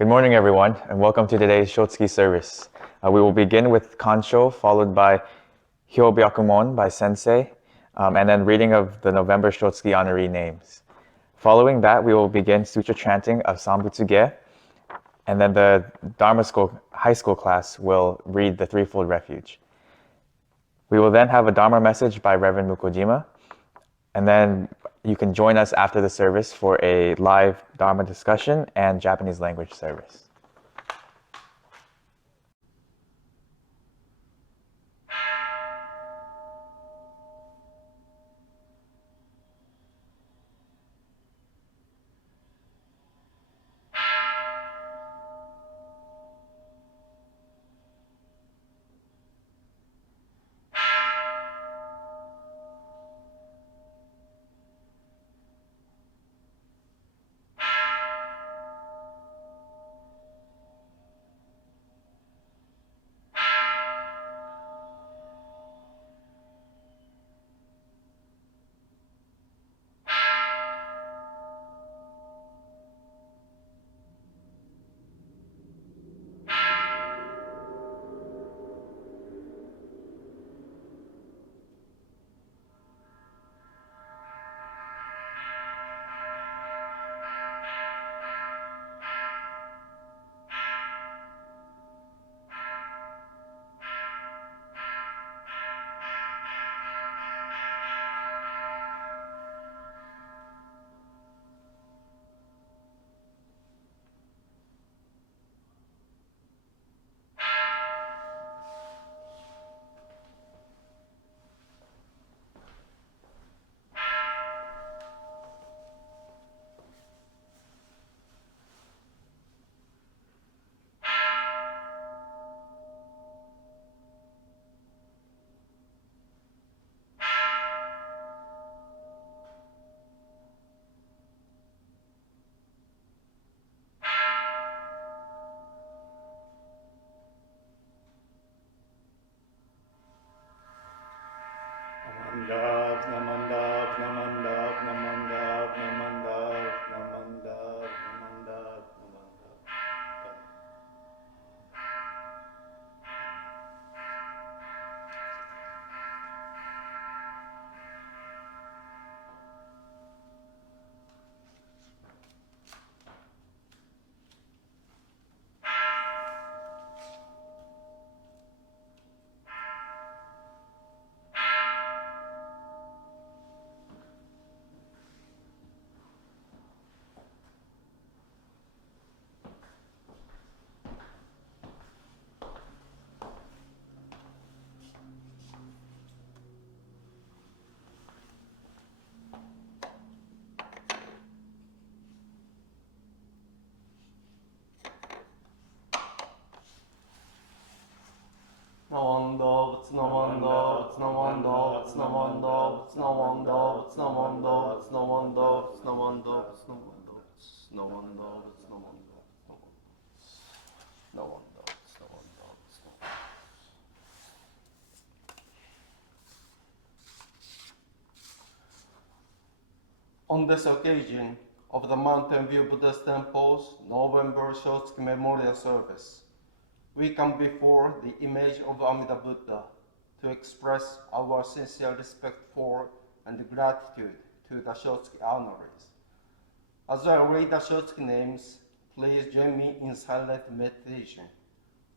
Good morning, everyone, and welcome to today's Shotsuki service. We will begin with Kansho, followed by hyobyakumon by Sensei, and then reading of the November Shotsuki Honoree names. Following that, we will begin sutra chanting of Sanbutsuge, and then the Dharma school, high school class will read the Threefold Refuge. We will then have a Dharma message by Reverend Mukojima, and then you can join us after the service for a live Dharma discussion and Japanese language service. On this occasion of the Mountain View Buddhist Temple's November Shotsuki Memorial Service, we come before the image of Amida Buddha to express our sincere respect for and gratitude to the Shotsuki Honorees. As I read the Shotsuki names, please join me in silent meditation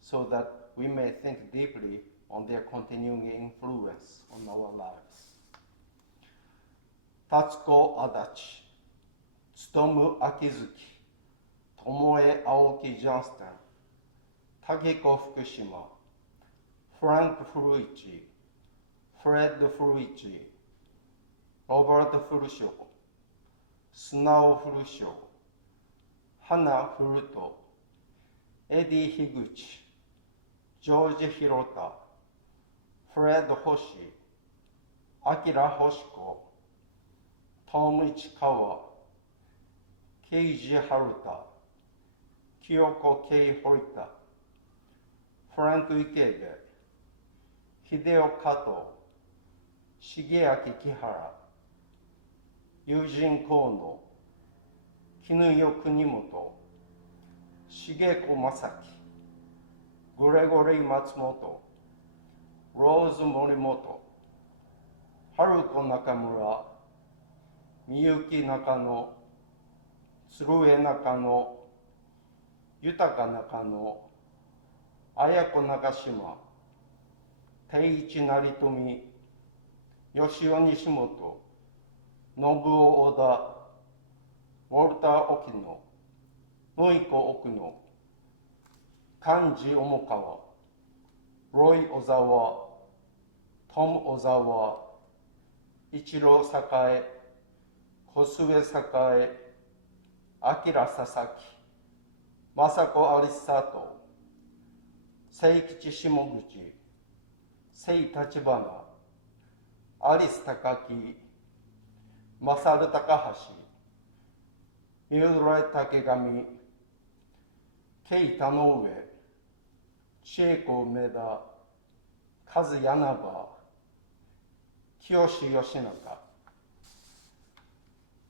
so that we may think deeply on their continuing influence on our lives. Tatsuko Adachi, Tsutomu Akizuki, Tomoe Aoki Johnston, Takiko Fukushima, Frank Furuichi, Fred Furuichi, Robert Furusho, Sunao Furusho, Hana Furuto, Eddie Higuchi, George Hirota, Fred Hoshi, Akira Hoshiko, Tom Ichikawa, Keiji Haruta, Kyoko Kei Horita, Frank Ikebe, Hideo Kato, Shigeaki Kihara, Eugene Kono, Kinuyo Kunimoto, 重子正樹、グレゴリー松本、ローズ森本、春子中村、みゆき中野、鶴江中野、豊中野、綾子中島、定一成富、吉尾西本、信尾小田、ウォルター沖野、野井子奥野、幹事重川、ロイ小沢、トム小沢、一郎栄、小菅栄、明佐々木、雅子有里、清吉下口、聖立花、アリス高木、勝高橋、三浦竹上、慶田上、千恵子梅田、和柳場、清吉中。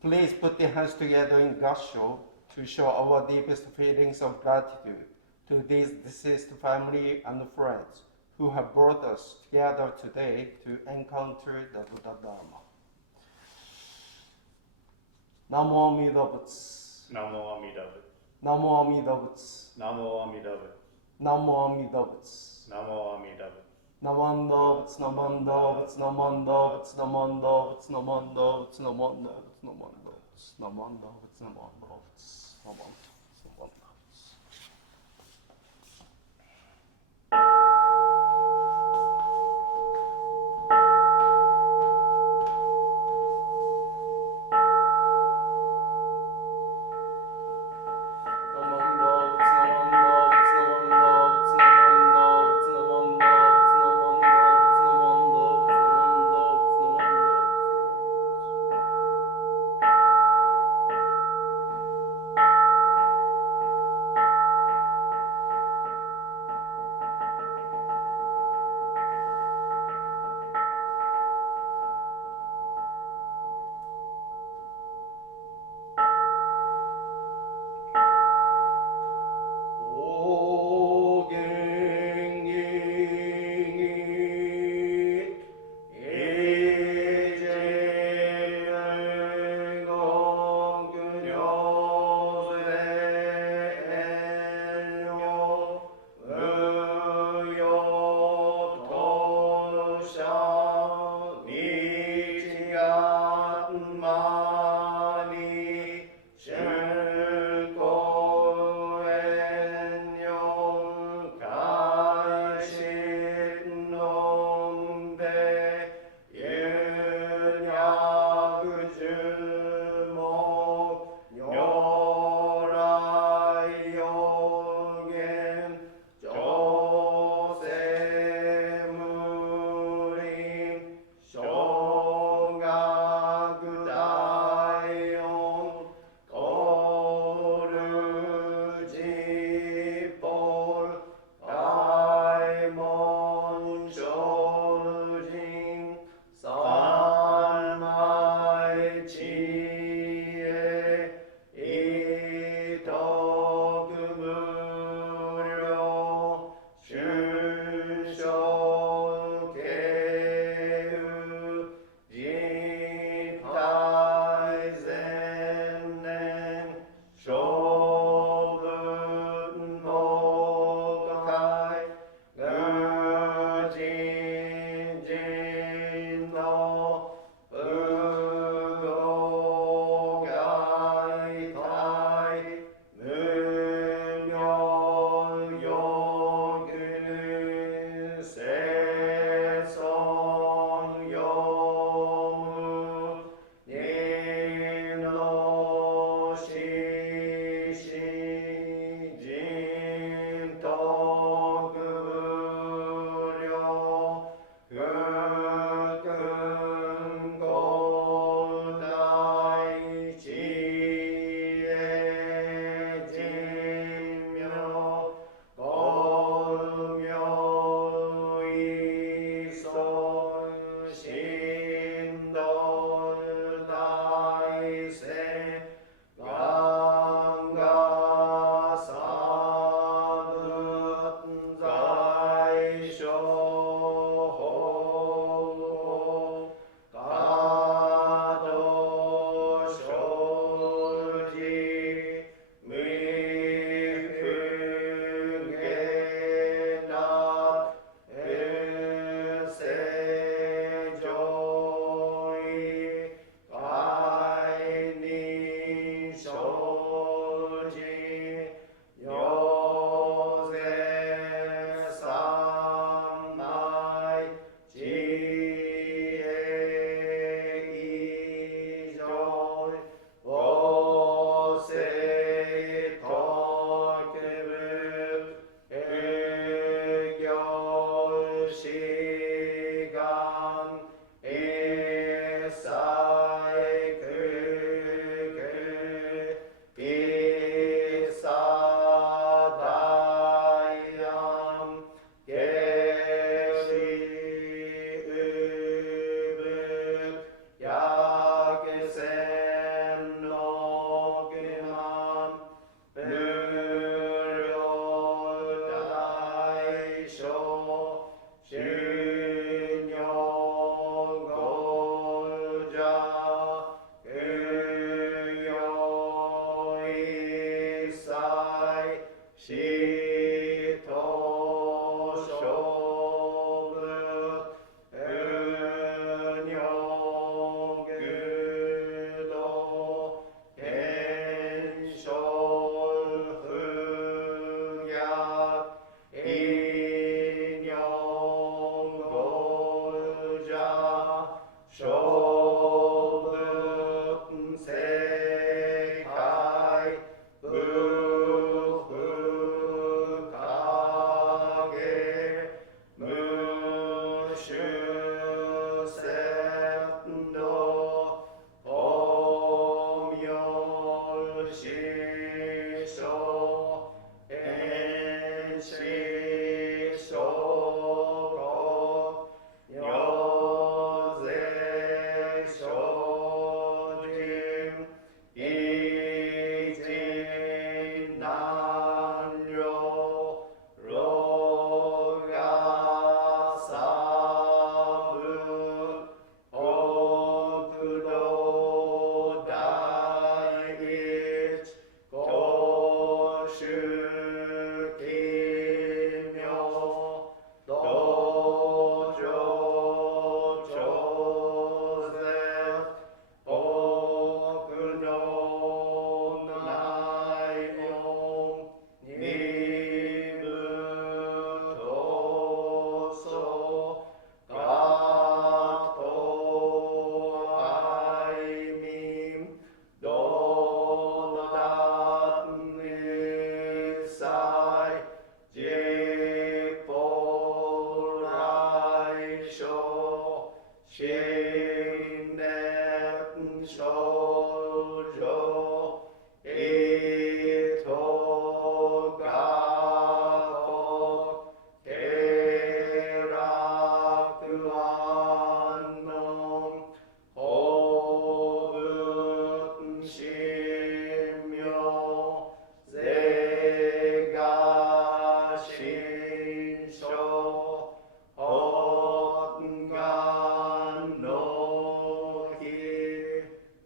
Please put your hands together in gassho to show our deepest feelings of gratitude to these deceased family and friends who have brought us together today to encounter the Buddha Dharma. Namo Amida Butsu. Namo Amida Butsu. Namo Amida Butsu. Namo Amida Butsu. Namo Amida Butsu. Namo Amida Butsu. Namanda Butsu, Namanda Butsu, Namanda Butsu, Namanda Butsu, Namanda Butsu, Namanda Butsu, Namanda Butsu, Namanda Butsu, Namanda Butsu, Namanda Butsu.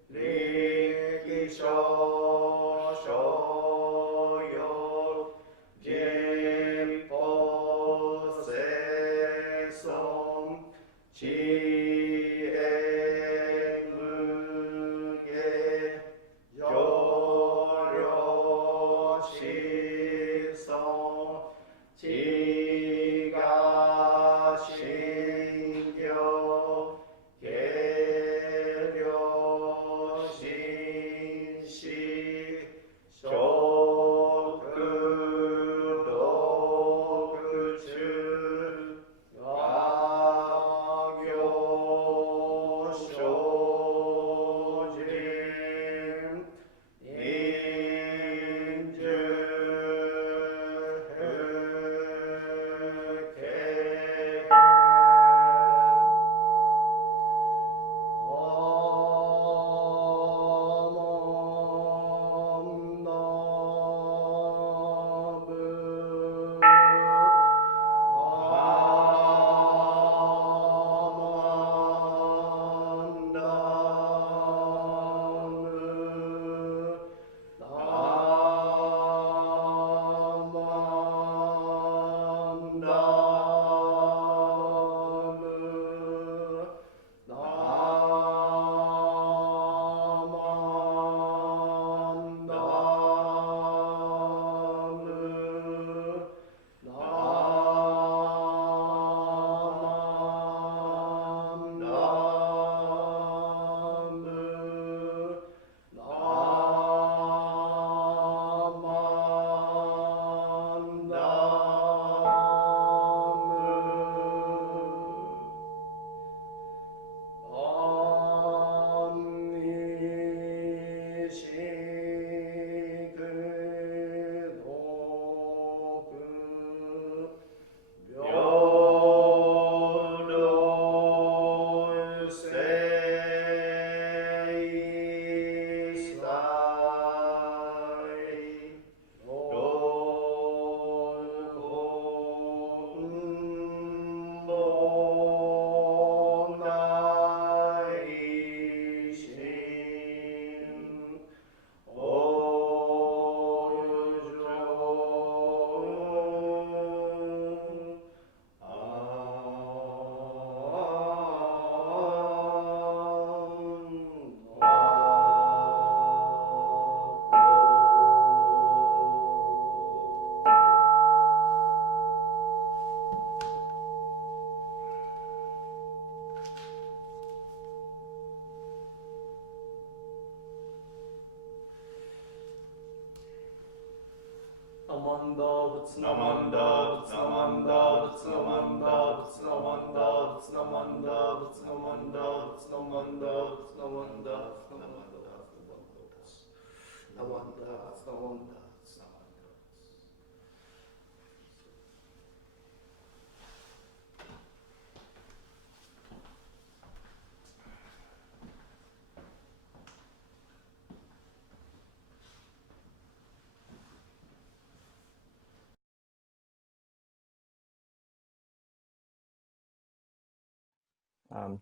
Li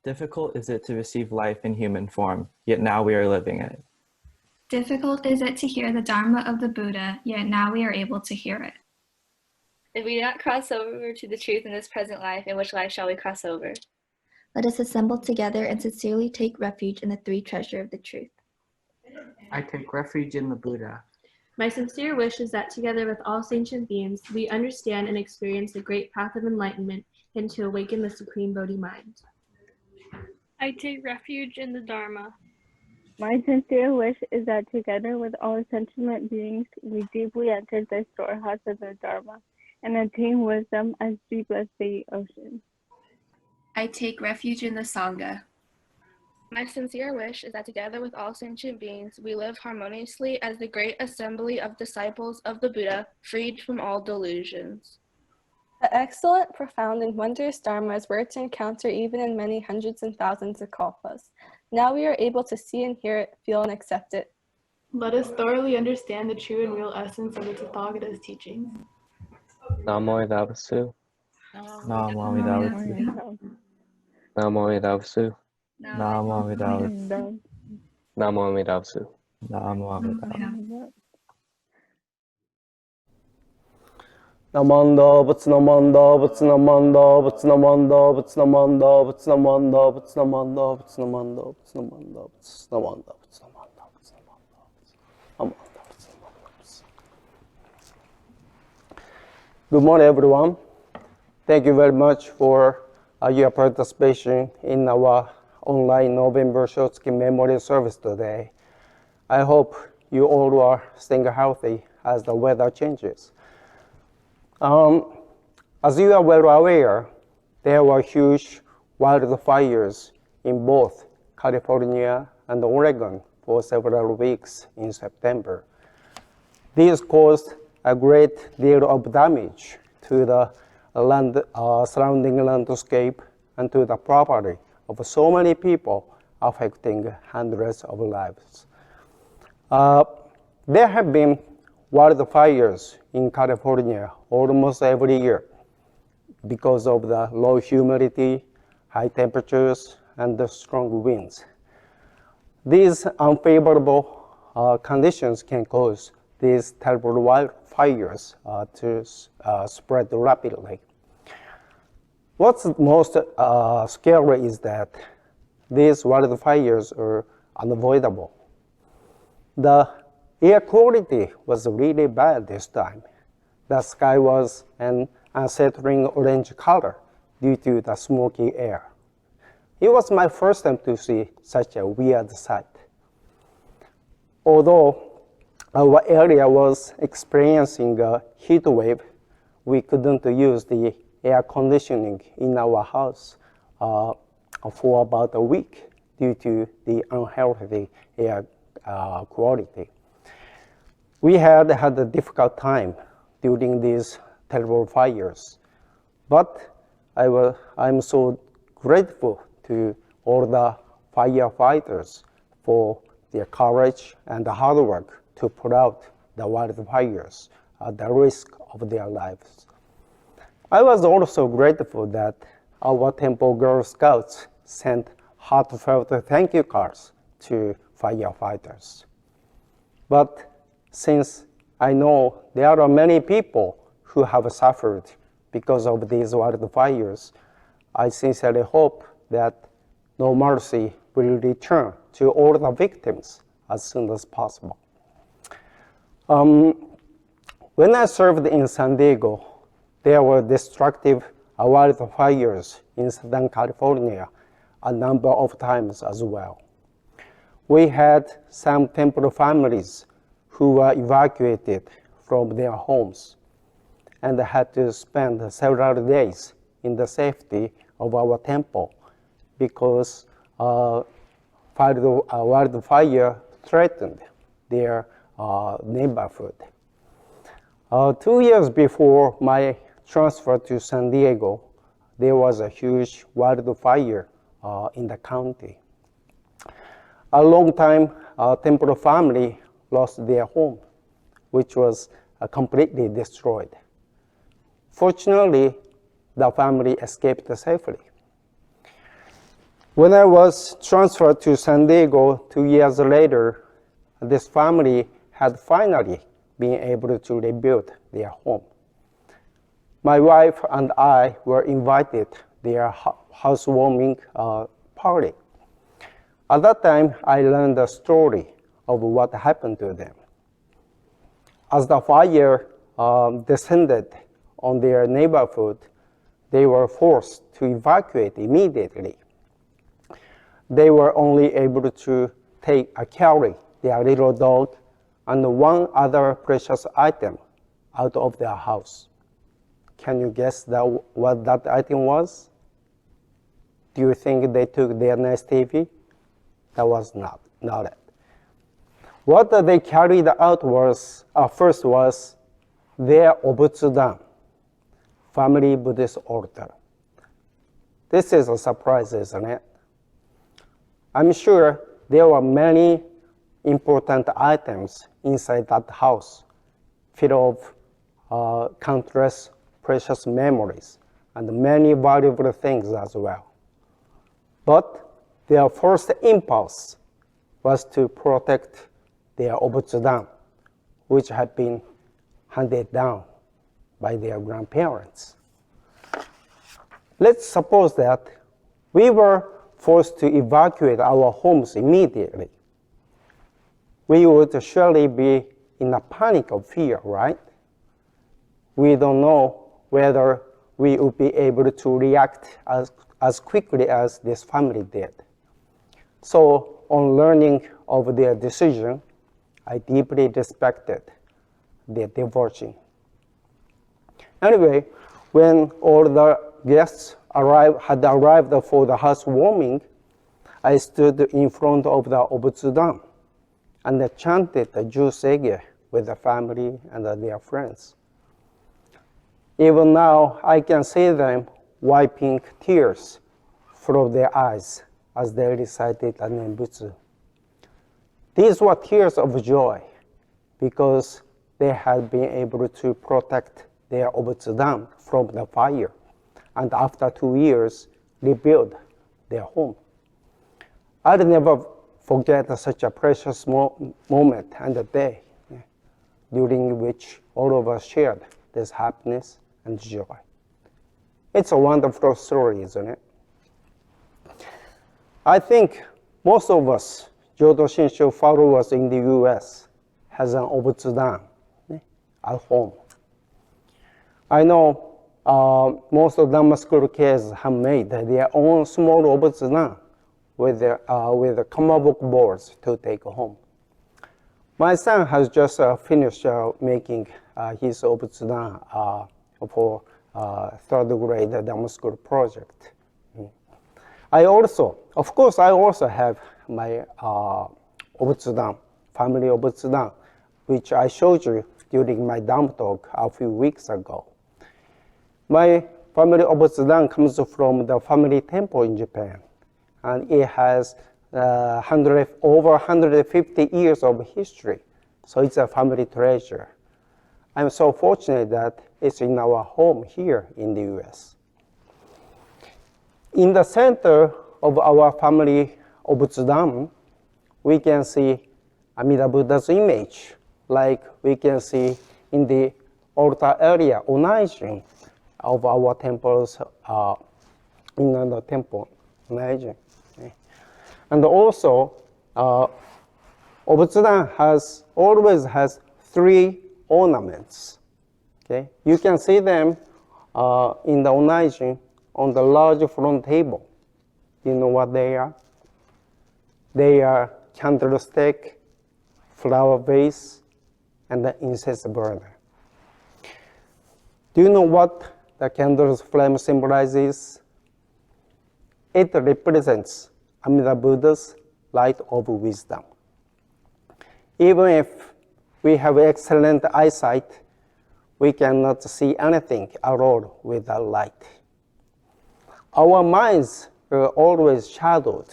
Difficult is it to receive life in human form, yet now we are living it. Difficult is it to hear the Dharma of the Buddha, yet now we are able to hear it. If we do not cross over to the truth in this present life, in which life shall we cross over? Let us assemble together and sincerely take refuge in the three treasures of the truth. I take refuge in the Buddha. My sincere wish is that together with all sentient beings, we understand and experience the great path of enlightenment and to awaken the supreme Bodhi mind. I take refuge in the Dharma. My sincere wish is that together with all sentient beings, we deeply enter the storehouse of the Dharma and attain wisdom as deep as the ocean. I take refuge in the Sangha. My sincere wish is that together with all sentient beings, we live harmoniously as the great assembly of disciples of the Buddha, freed from all delusions. The excellent, profound, and wondrous Dharma is where to encounter even in many hundreds and thousands of kalpas. Now we are able to see and hear it, feel and accept it. Let us thoroughly understand the true and real essence of the Tathagata's teachings. Namo Vasu. Namo Vasu. Namo Vasu. Namo Vasu. Namo Vasu. Namo Vasu. Namanda, Butsunamanda, Butsunamanda, Butsunamanda, Butsunamanda, Butsunamanda, Butsunamanda, Butsunamanda, Butsunamanda, Butsunamanda, Butsunamanda. Good morning, everyone. Thank you very much for your participation in our online November Shotsuki Memorial Service today. I hope you all are staying healthy as the weather changes. As you are well aware, there were huge wildfires in both California and Oregon for several weeks in September. These caused a great deal of damage to the surrounding landscape and to the property of so many people, affecting hundreds of lives. There have been wildfires in California almost every year because of the low humidity, high temperatures, and the strong winds. These unfavorable conditions can cause these terrible wildfires to spread rapidly. What's most scary is that these wildfires are unavoidable. The air quality was really bad this time. The sky was an unsettling orange color due to the smoky air. It was my first time to see such a weird sight. Although our area was experiencing a heat wave, we couldn't use the air conditioning in our house for about a week due to the unhealthy air quality. We had a difficult time during these terrible fires, but I'm so grateful to all the firefighters for their courage and the hard work to put out the wildfires at the risk of their lives. I was also grateful that our Temple Girl Scouts sent heartfelt thank you cards to firefighters. But since I know there are many people who have suffered because of these wildfires, I sincerely hope that no mercy will return to all the victims as soon as possible. When I served in San Diego, there were destructive wildfires in Southern California a number of times as well. We had some temple families who were evacuated from their homes and had to spend several days in the safety of our temple because wildfire threatened their neighborhood. 2 years before my transfer to San Diego, there was a huge wildfire in the county. A long time temple family lost their home, which was completely destroyed. Fortunately, the family escaped safely. When I was transferred to San Diego 2 years later, this family had finally been able to rebuild their home. My wife and I were invited to their housewarming party. At that time, I learned the story of what happened to them. As the fire descended on their neighborhood, they were forced to evacuate immediately. They were only able to carry their little dog and one other precious item out of their house. Can you guess what that item was? Do you think they took their nice TV? That was not it. What they carried out was, first was their obutsudan, family Buddhist altar. This is a surprise, isn't it? I'm sure there were many important items inside that house, filled of countless precious memories and many valuable things as well. But their first impulse was to protect their obutsudan, which had been handed down by their grandparents. Let's suppose that we were forced to evacuate our homes immediately. We would surely be in a panic of fear, right? We don't know whether we would be able to react as quickly as this family did. So, on learning of their decision, I deeply respected their devotion. Anyway, when all the guests had arrived for the housewarming, I stood in front of the obutsudan and chanted the Jusege with the family and their friends. Even now, I can see them wiping tears from their eyes as they recited the Nembutsu. These were tears of joy because they had been able to protect their obutsudan from the fire, and after 2 years, rebuild their home. I'll never forget such a precious moment and a day during which all of us shared this happiness and joy. It's a wonderful story, isn't it? I think most of us, Jodo Shinshu followers in the US, has an obutsudan at home. I know most of Dhamma school kids have made their own small obutsudan with the kamabuk boards to take home. My son has just finished making his obutsudan for third grade Dhamma school project. I also have my obutsudan, family obutsudan, which I showed you during my Dhamma talk a few weeks ago. My family obutsudan comes from the family temple in Japan, and it has over 150 years of history, so it's a family treasure. I'm so fortunate that it's in our home here in the US. In the center of our family obutsudan, we can see Amida Buddha's image, like we can see in the altar area, Onaijin, of our temples, in the temple, Onaijin. Okay. And also, obutsudan always has 3 ornaments. Okay, you can see them in the Onaijin on the large front table. You know what they are? They are candlestick, flower vase, and the incense burner. Do you know what the candle's flame symbolizes? It represents Amida Buddha's light of wisdom. Even if we have excellent eyesight, we cannot see anything at all without light. Our minds are always shadowed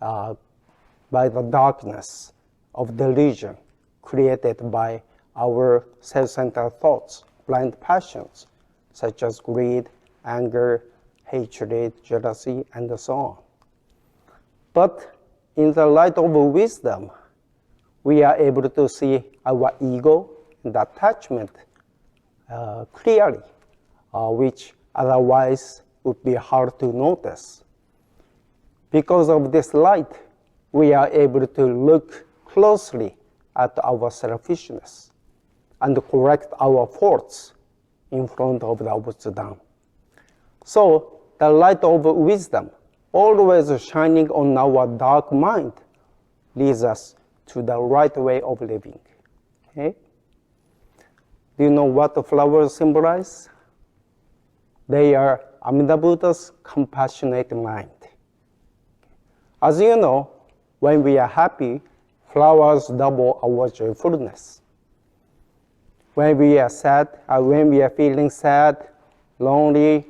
by the darkness of delusion created by our self-centered thoughts, blind passions, such as greed, anger, hatred, jealousy, and so on. But in the light of wisdom, we are able to see our ego and attachment clearly, which otherwise would be hard to notice. Because of this light, we are able to look closely at our selfishness and correct our faults in front of the Obutsudan. So the light of wisdom, always shining on our dark mind, leads us to the right way of living. Okay? Do you know what the flowers symbolize? They are Amida Buddha's compassionate mind. As you know, when we are happy, flowers double our joyfulness. When we are sad, when we are feeling sad, lonely,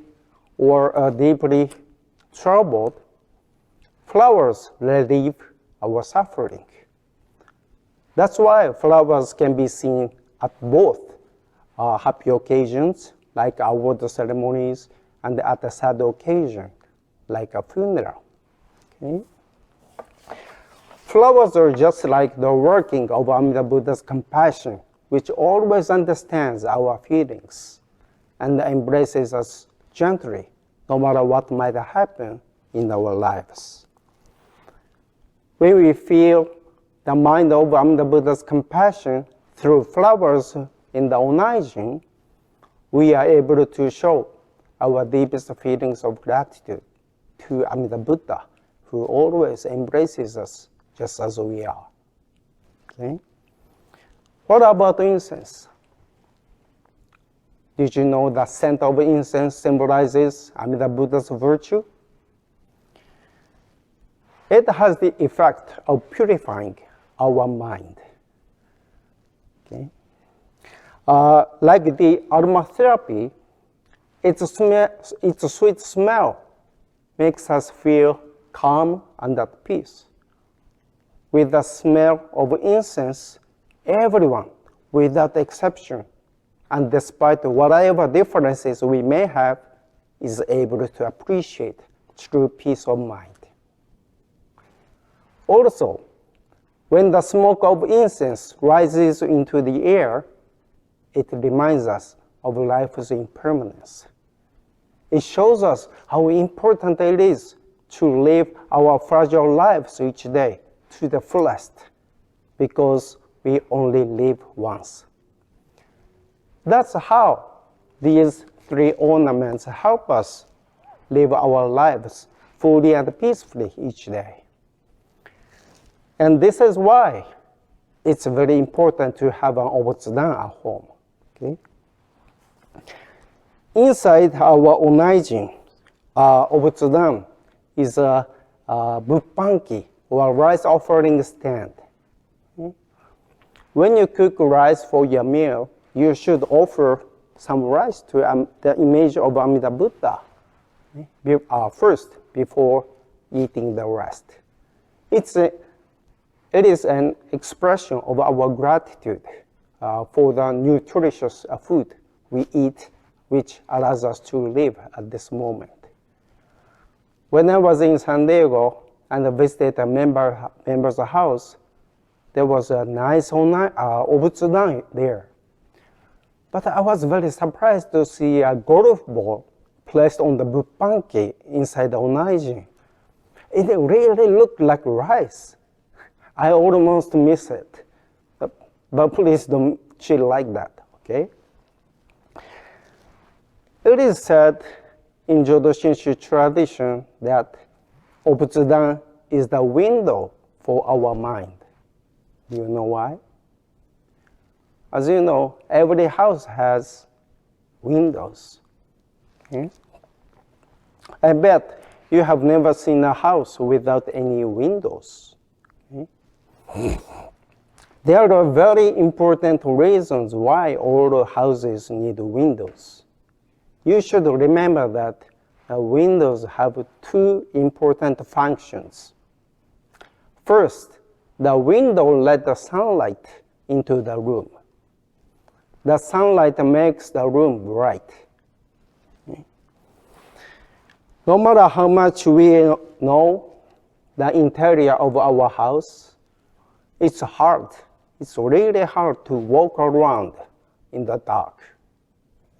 or deeply troubled, flowers relieve our suffering. That's why flowers can be seen at both happy occasions, like award ceremonies, and at a sad occasion, like a funeral. Okay? Flowers are just like the working of Amida Buddha's compassion, which always understands our feelings and embraces us gently, no matter what might happen in our lives. When we feel the mind of Amida Buddha's compassion through flowers in the Onaijin, we are able to show our deepest feelings of gratitude to Amida Buddha, who always embraces us just as we are. Okay? What about incense? Did you know the scent of incense symbolizes Amida Buddha's virtue? It has the effect of purifying our mind. Okay? Like the aromatherapy, its sweet smell makes us feel calm and at peace. With the smell of incense, everyone, without exception, and despite whatever differences we may have, is able to appreciate true peace of mind. Also, when the smoke of incense rises into the air, it reminds us of life's impermanence. It shows us how important it is to live our fragile lives each day to the fullest, because we only live once. That's how these three ornaments help us live our lives fully and peacefully each day. And this is why it's very important to have an Obutsudan at home. Okay? Inside our Onaijin, Obutsudan is a buppanki, or rice offering stand. Okay? When you cook rice for your meal, you should offer some rice to the image of Amida Buddha first, before eating the rest. It is an expression of our gratitude for the nutritious food we eat, which allows us to live at this moment. When I was in San Diego and visited a member's house, there was a nice Obutsudan there. But I was very surprised to see a golf ball placed on the buppanki inside the Onaijin. It really looked like rice. I almost miss it. But please don't chill like that, okay? It is said in Jodo Shinshu tradition that Obutsudan is the window for our mind. Do you know why? As you know, every house has windows. Okay? I bet you have never seen a house without any windows. Okay? There are very important reasons why all houses need windows. You should remember that windows have two important functions. First, the window lets the sunlight into the room. The sunlight makes the room bright. No matter how much we know the interior of our house, it's hard. It's really hard to walk around in the dark.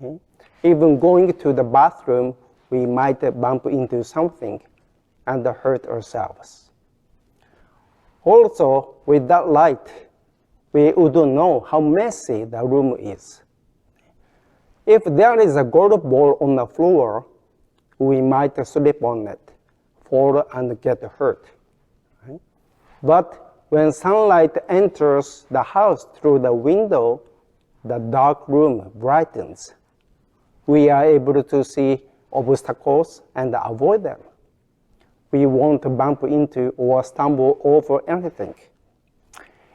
Okay? Even going to the bathroom, we might bump into something and hurt ourselves. Also, with that light, we wouldn't know how messy the room is. If there is a golf ball on the floor, we might slip on it, fall and get hurt. Right? But when sunlight enters the house through the window, the dark room brightens. We are able to see obstacles and avoid them. We won't bump into or stumble over anything.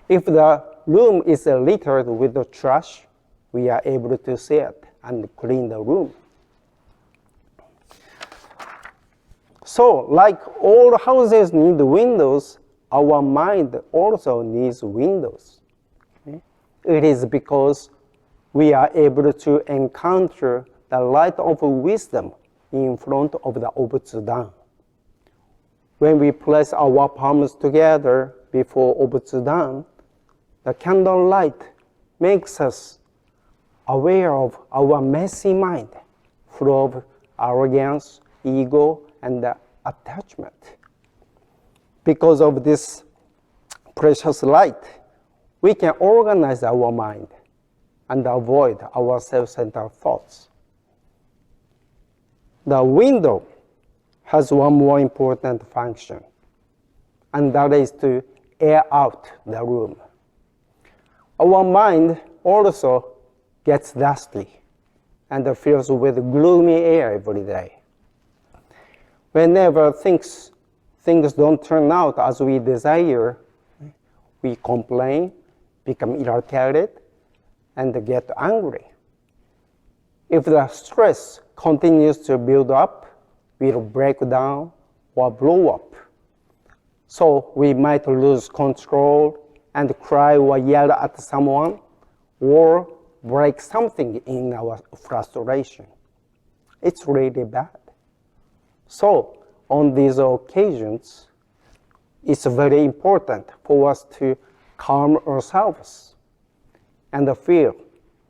If the room is littered with the trash, we are able to see it and clean the room. So, like all houses need windows, our mind also needs windows. Okay? It is because we are able to encounter the light of wisdom in front of the Obutsudan. When we place our palms together before Obutsudan, the candle light makes us aware of our messy mind, full of arrogance, ego, and attachment. Because of this precious light, we can organize our mind and avoid our self-centered thoughts. The window has one more important function, and that is to air out the room. Our mind also gets dusty and fills with gloomy air every day. Whenever things don't turn out as we desire, we complain, become irritated, and get angry. If the stress continues to build up, we'll break down or blow up. So we might lose control and cry or yell at someone or break something in our frustration. It's really bad. So on these occasions, it's very important for us to calm ourselves and feel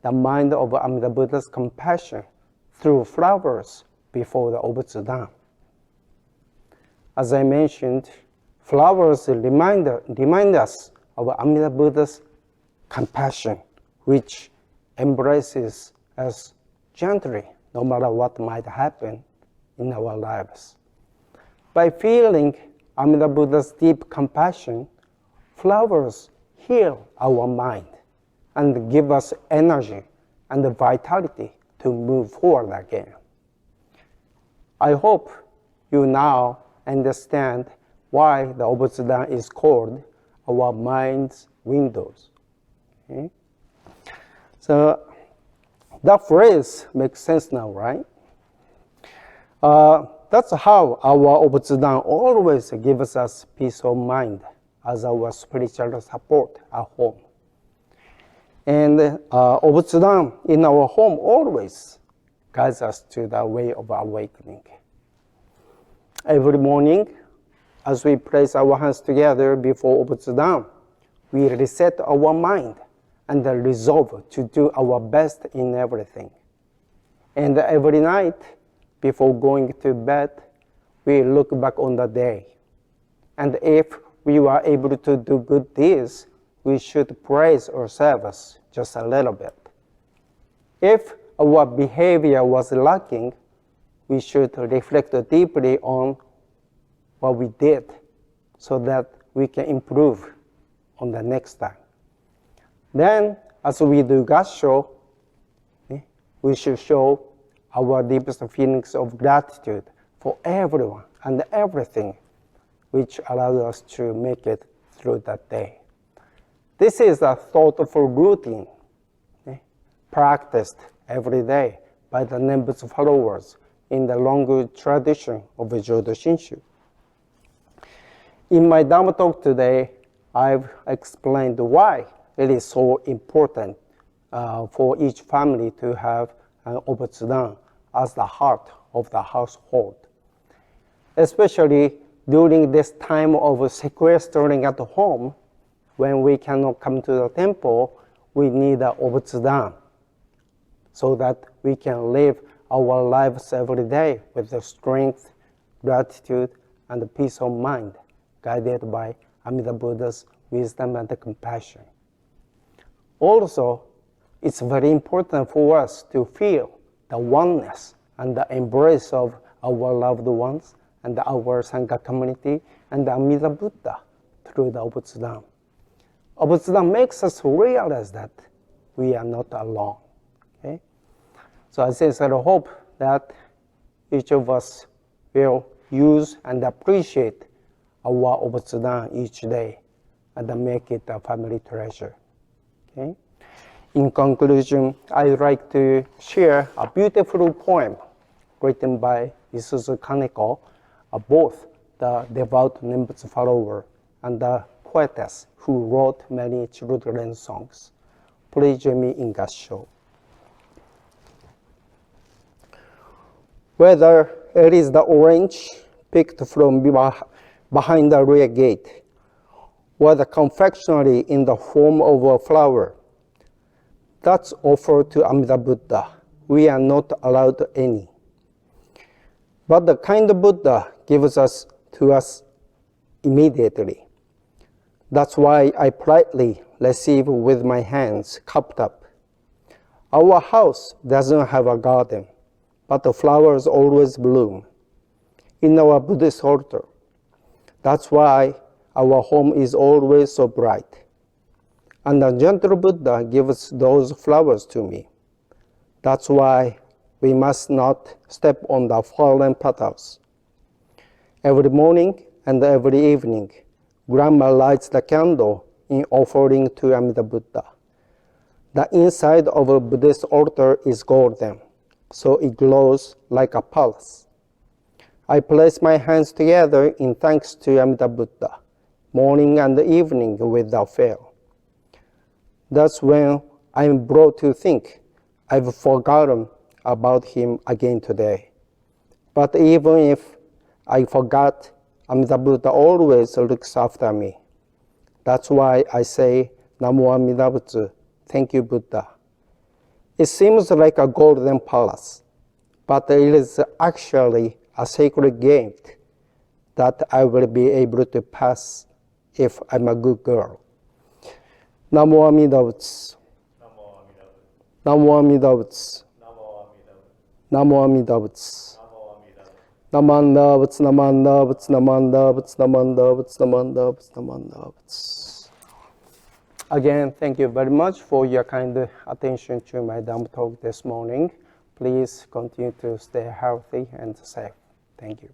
the mind of Amida Buddha's compassion through flowers before the Obutsudan. As I mentioned, flowers remind us of Amida Buddha's compassion, which embraces us gently no matter what might happen in our lives. By feeling Amida Buddha's deep compassion, flowers heal our mind and give us energy and vitality to move forward again. I hope you now understand why the Obutsudan is called our mind's windows. Okay? So that phrase makes sense now, right? That's how our Obutsudan always gives us peace of mind as our spiritual support at home. And Obutsudan in our home always guides us to the way of awakening. Every morning, as we place our hands together before Obutsudan, we reset our mind and resolve to do our best in everything. And every night, before going to bed, we look back on the day. And if we were able to do good deeds, we should praise ourselves just a little bit. If our behavior was lacking, we should reflect deeply on what we did so that we can improve on the next time. Then, as we do gassho, we should show our deepest feelings of gratitude for everyone and everything, which allows us to make it through that day. This is a thoughtful routine practiced every day by the Nembutsu followers in the long tradition of Jodo Shinshu. In my Dharma talk today, I've explained why it is so important for each family to have an obutsudan as the heart of the household. Especially during this time of sequestering at home, when we cannot come to the temple, we need an obutsudan so that we can live our lives every day with the strength, gratitude, and the peace of mind, guided by Amida Buddha's wisdom and compassion. Also, it's very important for us to feel the oneness and the embrace of our loved ones and our Sangha community and the Amida Buddha through the obutsudan. Obutsudan makes us realize that we are not alone. Okay? So I sincerely hope that each of us will use and appreciate our obutsudan each day and make it a family treasure. Okay? In conclusion, I'd like to share a beautiful poem written by Isuzu Kaneko, both the devout Nembutsu follower and the poetess who wrote many children's songs. Please join me in Gassho. Whether it is the orange picked from behind the rear gate, or the confectionery in the form of a flower, that's offered to Amida Buddha. We are not allowed any. But the kind Buddha gives us to us immediately. That's why I politely receive with my hands cupped up. Our house doesn't have a garden, but the flowers always bloom in our Buddhist altar. That's why our home is always so bright. And the gentle Buddha gives those flowers to me. That's why we must not step on the fallen petals. Every morning and every evening, Grandma lights the candle in offering to Amida Buddha. The inside of a Buddhist altar is golden, so it glows like a palace. I place my hands together in thanks to Amida Buddha, morning and evening without fail. That's when I'm brought to think I've forgotten about him again today. But even if I forgot, Amida Buddha always looks after me. That's why I say, Namo Amida Butsu, thank you, Buddha. It seems like a golden palace, but it is actually a sacred gift that I will be able to pass if I'm a good girl. Namo Amida Butsu. Namo Amida Butsu. Namo Amida Butsu. Namanda Butsu, Namanda Butsu, Namanda Butsu, Namanda Butsu, Namanda Butsu, Namanda Butsu. Again, thank you very much for your kind attention to my Dharma talk this morning. Please continue to stay healthy and safe. Thank you.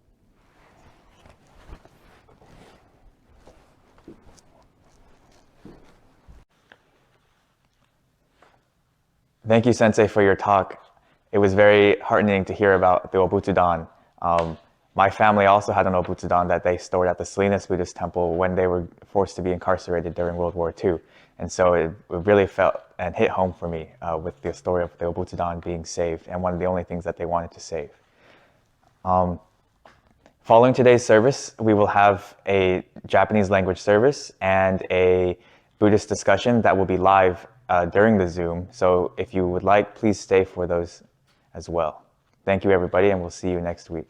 Thank you, Sensei, for your talk. It was very heartening to hear about the Obutsudan. My family also had an Obutsudan that they stored at the Salinas Buddhist Temple when they were forced to be incarcerated during World War II. And so it really felt and hit home for me with the story of the Obutsudan being saved and one of the only things that they wanted to save. Following today's service, we will have a Japanese language service and a Buddhist discussion that will be live during the Zoom. So if you would like, please stay for those as well. Thank you, everybody, and we'll see you next week.